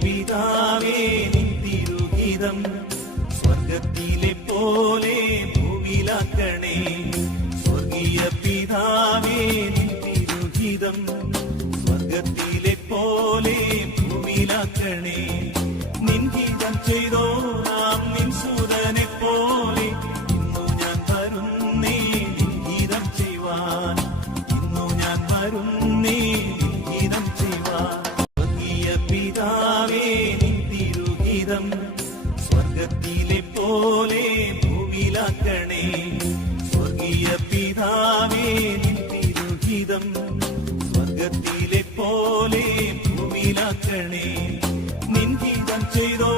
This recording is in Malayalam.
പിതാവേ നിൻ തിരുഹിതം സ്വർഗത്തിലെ പോലെ ഭൂവിലാക്കണേ. സ്വർഗീയ പിതാവേ നിൻ തിരുഹിതം സ്വർഗത്തിലെ പോലെ ഭൂവിലാക്കണേ. നിൻ ഹിതം ചെയ്തോ നാം നിൻ സൂതനെ പോലെ ഇന്നു ഞാൻ വരുന്നേ നിൻ ഹിതം ചെയ്യുവാൻ. ഇന്നു ഞാൻ വരുന്നേ നിൻ ഹിതം ചെയ്യുവാൻ. സ്വർഗീയ പിതാവേ നിൻ തിരുഹിതം സ്വർഗത്തിലെ പോലെ ഭൂവിലാക്കണേ. സ്വർഗീയ പിതാവേ നിൻ തിരുഹിതം സ്വർഗത്തിലെ പോലെ ഭൂവിലാക്കണേ. നിൻ ഹിതം ചെയ്തോ